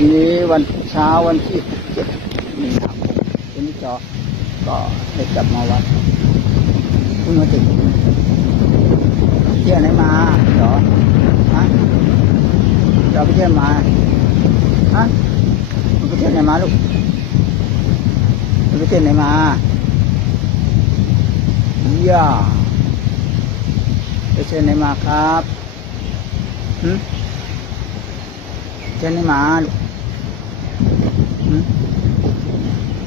วันนี้วันเช้าวันที่เจ็ดมีนาคมวันนี้จอก็ได้กลับมาวัดเพิ่งมาถึงเที่ยวไหนมาจอฮะจอไปเที่ยวมาฮะมึงไปเที่ยวไหนมาลูกมึงไปเที่ยวไหนมาย่าไปเที่ยวไหนมาครับหึเช่น นี้มาลูกหืม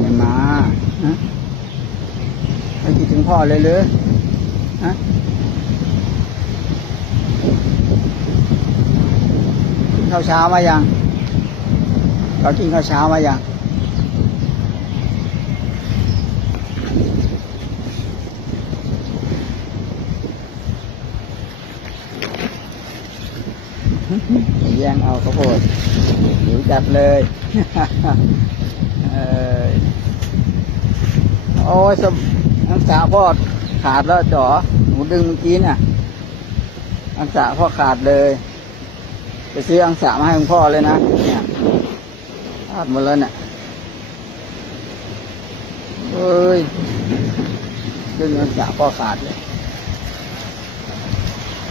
เช่นมาฮะไม่คิดถึงพ่อเลยหรือฮะข้าวเช้ามายัง เรากินข้าวเช้ามายัง แย่งเอาข้าวโพดหิวจัดเลยเออโอ้ยสมอังสาพ่อขาดแล้วจ๋อหนูดึงเมื่อกี้น่ะ อังสาพ่อขาดเลยไปซื้ออังสามาให้คุณพ่อเลยนะเนี่ยขาดหมดแล้วเนี่ยเอ้ยดึงอังสาพ่อขาดเลย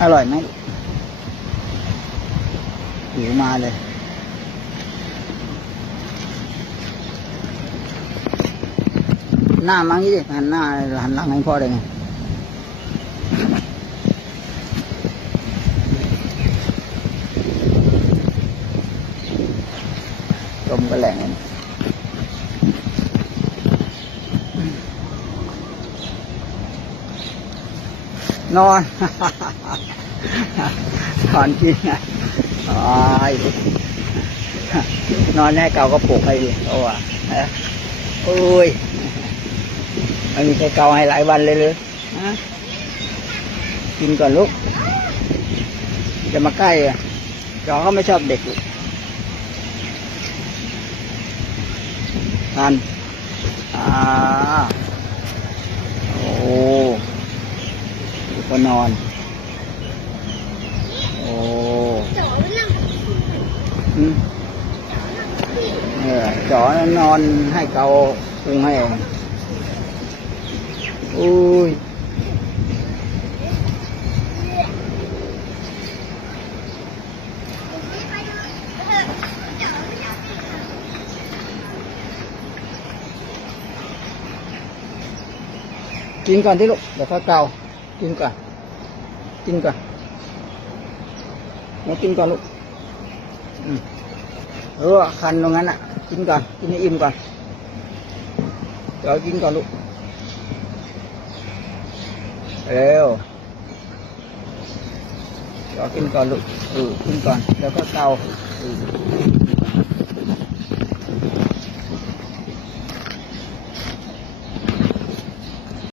อร่อยไหม หิวมาเลย หน้ามั้งยี่ดิหันหน้าหันหลังให้พ่อได้ไงลมก็แรงเลยนะนอน นอนกินไงอ้ยนอนแน่เก่าก็ปลุกให้ดิโอ้ะโอ้ยไม่มีใครเกาให้หลายวันเลยเลยกินก่อนลูก จะมาใกล้อะจอเขาไม่ชอบเด็กลูกทานอ่าโอ้ก็นอน โอ้ อืมเออจอนอนให้เกาพุงให้อุ้ยกิน เออคันตรงนั้นอะ กินก่อน กินให้อิ่มก่อน เดี๋ยวกินก่อนลูก เร็วเดี๋ยวกินก่อนลูกเออกินก่อน แล้วก็เกาเออ